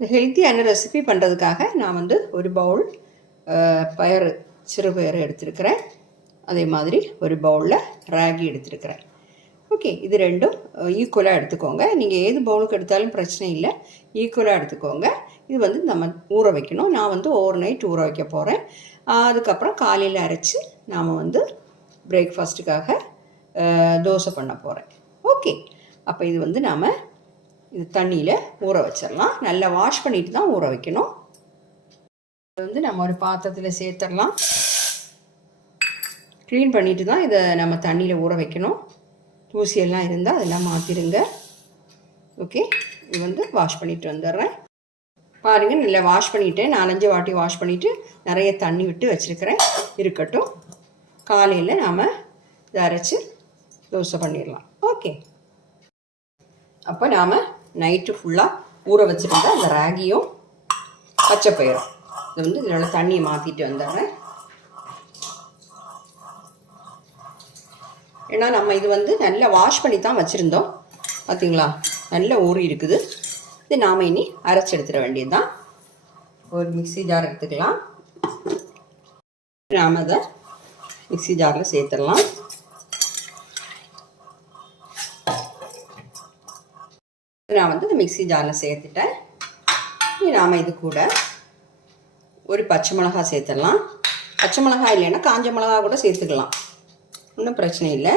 இந்த ஹெல்த்தியான ரெசிபி பண்ணுறதுக்காக நான் வந்து ஒரு பவுல் பயறு சிறுபயறு எடுத்துருக்கிறேன். அதே மாதிரி ஒரு பவுலில் ராகி எடுத்துருக்கிறேன். ஓகே, இது ரெண்டும் ஈக்குவலாக எடுத்துக்கோங்க. நீங்கள் ஏது பவுலுக்கு எடுத்தாலும் பிரச்சனை இல்லை, ஈக்குவலாக எடுத்துக்கோங்க. இது வந்து நம்ம ஊற வைக்கணும். நான் வந்து ஓவர் நைட் ஊற வைக்க போகிறேன். அதுக்கப்புறம் காலையில் அரைச்சி நாம் வந்து பிரேக்ஃபாஸ்ட்டுக்காக தோசை பண்ண போகிறேன். ஓகே, அப்போ இது வந்து நாம் இது தண்ணியில் ஊற வச்சிடலாம். நல்லா வாஷ் பண்ணிட்டு தான் ஊற வைக்கணும். இது வந்து நம்ம ஒரு பாத்திரத்தில் சேர்த்துடலாம். க்ளீன் பண்ணிட்டு தான் இதை நம்ம தண்ணியில் ஊற வைக்கணும். தூசியெல்லாம் இருந்தால் அதெல்லாம் மாற்றிடுங்க. ஓகே, இது வந்து வாஷ் பண்ணிட்டு வந்துடுறேன். பாருங்கள், நல்லா வாஷ் பண்ணிவிட்டேன். 4-5 வாட்டி வாஷ் பண்ணிவிட்டு நிறைய தண்ணி விட்டு வச்சுருக்கிறேன். இருக்கட்டும். காலையில் நாம் இதை அரைச்சி தோசை பண்ணிடலாம். ஓகே, அப்போ நாம் நைட்டு ஃபுல்லாக ஊற வச்சுருந்த அந்த ராகியும் பச்சைப்பயிரும் இது வந்து இதில் தண்ணியை மாற்றிட்டு வந்துடுறேன். ஏன்னா நம்ம இது வந்து நல்லா வாஷ் பண்ணி தான் வச்சுருந்தோம். பார்த்திங்களா, நல்லா ஊறி இருக்குது. இது நாம் இனி அரைச்சி எடுத்துட வேண்டியது தான். ஒரு மிக்ஸி ஜார் எடுத்துக்கலாம். நாம் அதை மிக்ஸி ஜாரில் சேர்த்துடலாம். நான் வந்து இந்த மிக்ஸி ஜாரில் சேர்த்துட்டேன். நாம் இது கூட ஒரு பச்சை மிளகா சேர்த்துடலாம். பச்சை மிளகா இல்லைன்னா காஞ்ச மிளகா கூட சேர்த்துக்கலாம், ஒன்றும் பிரச்சனை இல்லை.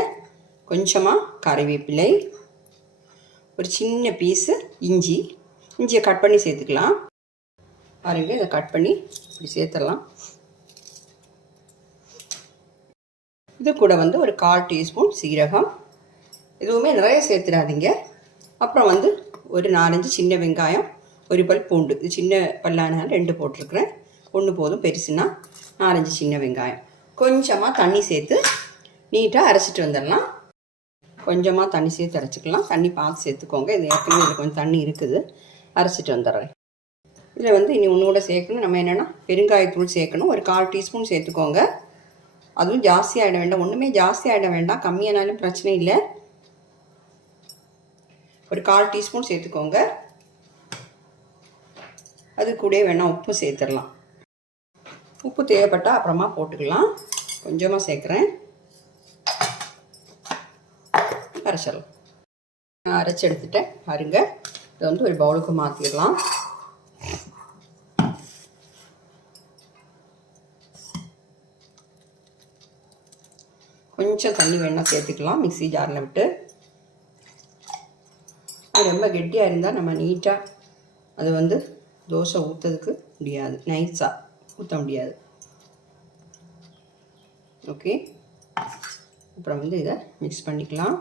கொஞ்சமாக கறிவேப்பிலை, ஒரு சின்ன பீஸு இஞ்சியை கட் பண்ணி சேர்த்துக்கலாம். பாருங்கள், இதை கட் பண்ணி இப்படி சேர்த்துடலாம். இது கூட வந்து ஒரு 1/4 டீஸ்பூன் சீரகம். எதுவுமே நிறைய சேர்த்துடாதீங்க. அப்புறம் வந்து ஒரு 4-5 சின்ன வெங்காயம், ஒரு பல் பூண்டு. இது சின்ன பல்லான 2 போட்டிருக்கிறேன். 1 போதும், பெருசுன்னா 4-5 சின்ன வெங்காயம். கொஞ்சமாக தண்ணி சேர்த்து நீட்டாக அரைச்சிட்டு வந்துடலாம். கொஞ்சமாக தண்ணி சேர்த்து அரைச்சிக்கலாம். தண்ணி பார்த்து சேர்த்துக்கோங்க. இது ஏற்கனவே இதில் கொஞ்சம் தண்ணி இருக்குது. அரைச்சிட்டு வந்துடுறேன். இதில் வந்து இனி ஒன்று கூட சேர்க்கணும். நம்ம என்னென்னா பெருங்காயத்தூள் சேர்க்கணும். ஒரு 1/4 டீஸ்பூன் சேர்த்துக்கோங்க. அதுவும் ஜாஸ்தி ஆகிட வேண்டாம். ஒன்றுமே ஜாஸ்தி ஆகிட வேண்டாம். கம்மியானாலும் பிரச்சனை இல்லை. ஒரு 1/4 டீஸ்பூன் சேர்த்துக்கோங்க. அது கூட வேணால் உப்பு சேர்த்துடலாம். உப்பு தேவைப்பட்டால் அப்புறமா போட்டுக்கலாம். கொஞ்சமாக சேர்க்குறேன். அரைச்சிடலாம். நான் அரைச்சி எடுத்துட்டேன். பாருங்க, இதை வந்து ஒரு பவுலுக்கு மாற்றிடலாம். கொஞ்சம் தண்ணி வேணால் சேர்த்துக்கலாம் மிக்ஸி ஜாரில் விட்டு. அது ரொம்ப கெட்டியாக இருந்தால் நம்ம நீட்டாக அது வந்து தோசை ஊற்றுறதுக்கு முடியாது, நைஸாக ஊற்ற முடியாது. ஓகே, அப்புறம் வந்து இதை மிக்ஸ் பண்ணிக்கலாம்.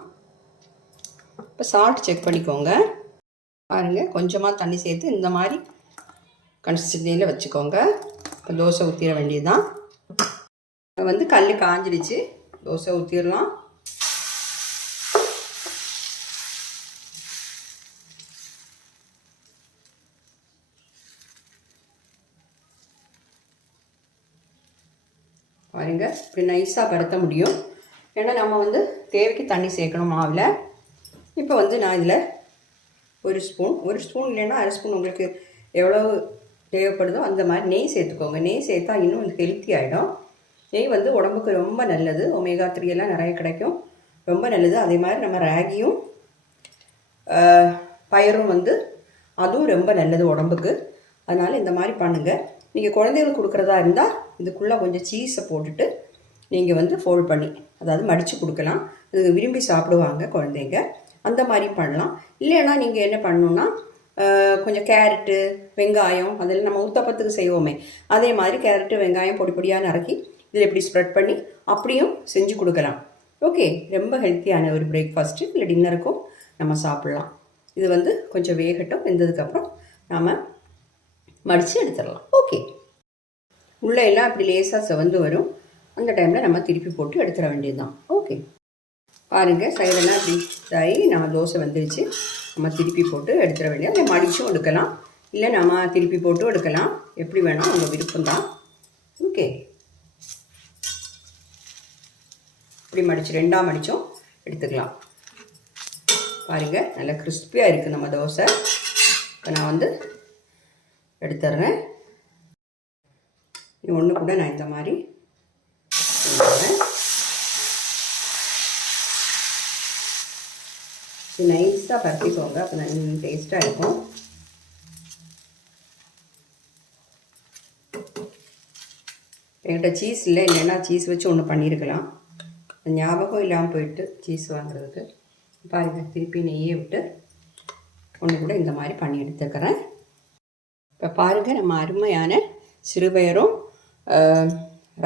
இப்போ சால்ட் செக் பண்ணிக்கோங்க. பாருங்கள், கொஞ்சமாக தண்ணி சேர்த்து இந்த மாதிரி கன்சிஸ்டன்சியில் வச்சுக்கோங்க. இப்போ தோசை ஊற்றிட வேண்டியது தான். இப்போ வந்து கல் காஞ்சிடுச்சு. தோசை ஊற்றிடலாம். பாருங்க, இப்படி நைஸாக படுத்த முடியும். ஏன்னா நம்ம வந்து தேவைக்கு தண்ணி சேர்க்கணும் மாவில். இப்போ வந்து நான் இதில் ஒரு ஸ்பூன் இல்லைன்னா அரை ஸ்பூன், உங்களுக்கு எவ்வளோ தேவைப்படுதோ அந்த மாதிரி நெய் சேர்த்துக்கோங்க. நெய் சேர்த்தா இன்னும் இது ஹெல்த்தி ஆகிடும். நெய் வந்து உடம்புக்கு ரொம்ப நல்லது. ஒமேகா 3 எல்லாம் நிறைய கிடைக்கும், ரொம்ப நல்லது. அதே மாதிரி நம்ம ராகியும் பயரும் வந்து அதுவும் ரொம்ப நல்லது உடம்புக்கு. அதனால் இந்த மாதிரி பண்ணுங்கள். நீங்கள் குழந்தைகளுக்கு கொடுக்குறதா இருந்தால் இதுக்குள்ளே கொஞ்சம் சீஸை போட்டுட்டு நீங்கள் வந்து ஃபோல்ட் பண்ணி, அதாவது மடித்து கொடுக்கலாம். அது விரும்பி சாப்பிடுவாங்க குழந்தைங்க. அந்த மாதிரி பண்ணலாம். இல்லைன்னா நீங்கள் என்ன பண்ணணுன்னா கொஞ்சம் கேரட்டு, வெங்காயம், அதில் நம்ம ஊத்தப்பத்துக்கு செய்வோமே அதே மாதிரி கேரட்டு வெங்காயம் பொடி பொடியாக நறுக்கி இதில் இப்படி ஸ்ப்ரெட் பண்ணி அப்படியும் செஞ்சு கொடுக்கலாம். ஓகே, ரொம்ப ஹெல்த்தியான ஒரு பிரேக்ஃபாஸ்ட்டு இல்லை டின்னருக்கும் நம்ம சாப்பிட்லாம். இது வந்து கொஞ்சம் வேகட்டும். வெந்ததுக்கப்புறம் நாம் மடித்து எடுத்துடலாம். ஓகே, உள்ளே எல்லாம் அப்படி லேசாக செவந்து வரும். அந்த டைமில் நம்ம திருப்பி போட்டு எடுத்துட வேண்டியது தான். ஓகே, பாருங்கள், சைடெல்லாம் இப்படி இதாகி நம்ம தோசை வந்துடுச்சு. நம்ம திருப்பி போட்டு எடுத்துட வேண்டியது. இல்லை மடிச்சும் எடுக்கலாம், இல்லை நம்ம திருப்பி போட்டு எடுக்கலாம். எப்படி வேணால் உங்கள் விருப்பம் தான். ஓகே, இப்படி மடித்து 2ஆக மடித்தும் எடுத்துக்கலாம். பாருங்கள், நல்லா கிறிஸ்பியாக இருக்குது நம்ம தோசை. இப்போ நான் வந்து எடுத்துடுறேன். ஒன்று கூட நான் இந்த மாதிரி எடுத்துடுறேன். நைஸாக பரட்டிக்கோங்க, அப்போ நல்ல டேஸ்ட்டாக இருக்கும். என்கிட்ட சீஸ் இல்லை, இல்லைன்னா சீஸ் வச்சு ஒன்று பண்ணியிருக்கலாம். ஞாபகம் இல்லாமல் போயிட்டு சீஸ் வாங்குறதுக்கு. பாருங்கள், திருப்பி நெய்யை விட்டு ஒன்று கூட இந்த மாதிரி பண்ணி எடுத்துக்கிறேன். இப்போ பாருங்கள், நம்ம அருமையான சிறுபயரும்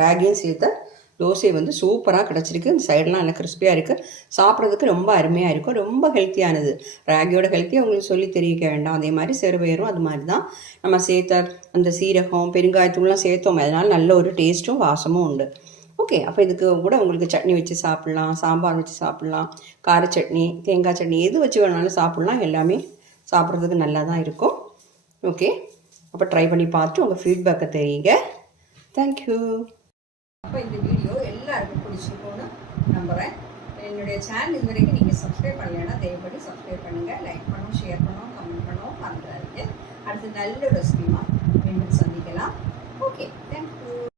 ராகியும் சேர்த்த தோசை வந்து சூப்பராக கிடச்சிருக்கு. இந்த சைடெலாம் நல்லா கிறிஸ்பியாக இருக்குது. சாப்பிட்றதுக்கு ரொம்ப அருமையாக இருக்கும். ரொம்ப ஹெல்த்தியானது. ராகியோட ஹெல்த்தியாக உங்களுக்கு சொல்லி தெரிவிக்க வேண்டாம். அதே மாதிரி சிறுபயரும் அது மாதிரி தான். நம்ம சேர்த்த அந்த சீரகம் பெருங்காயத்தூள்லாம் சேர்த்தோம், அதனால் நல்ல ஒரு டேஸ்ட்டும் வாசமும் உண்டு. ஓகே, அப்போ இதுக்கு கூட உங்களுக்கு சட்னி வச்சு சாப்பிட்லாம், சாம்பார் வச்சு சாப்பிட்லாம், கார சட்னி, தேங்காய் சட்னி, எது வச்சு வேணாலும் சாப்பிட்லாம். எல்லாமே சாப்பிட்றதுக்கு நல்லா தான் இருக்கும். ஓகே, அப்போ ட்ரை பண்ணி பார்த்து உங்கள் ஃபீட்பேக்கை தெரியுங்க. தேங்க்யூ. அப்போ இந்த வீடியோ எல்லாருக்கும் பிடிச்சிருக்கும்னு நம்புகிறேன். என்னுடைய சேனல் இது வரைக்கும் நீங்கள் சப்ஸ்கிரைப் பண்ணலைன்னா தயவுபடி சப்ஸ்கிரைப் பண்ணுங்கள். லைக் பண்ணணும், ஷேர் பண்ணணும், கமெண்ட் பண்ணணும் மறந்துடாதீங்க. அடுத்து நல்ல ரெசிபிமா மீண்டும் சந்திக்கலாம். Okay, thank you.